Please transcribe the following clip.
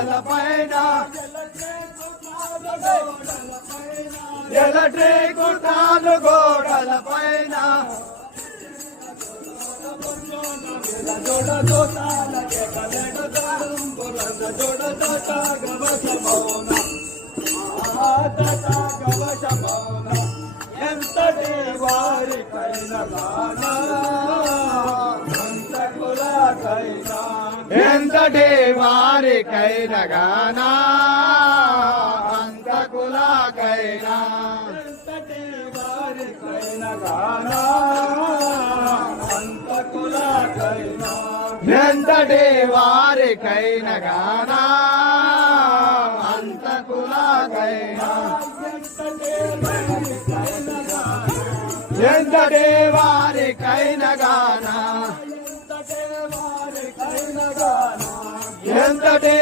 గోడల పైన ఎలక్ట్రిక్ తాళ్ళు గోడల పైన ఎంతటి వారికైనా ఎంతటి వారికైనా గానా అంతకులకైనా ఎంతటి వారికైనా గానా అంతకులకైనా ఎంతటి వారికైనా గానా అంతకులకైనా ఎంతటి వారికైనా గానా ఎంతటి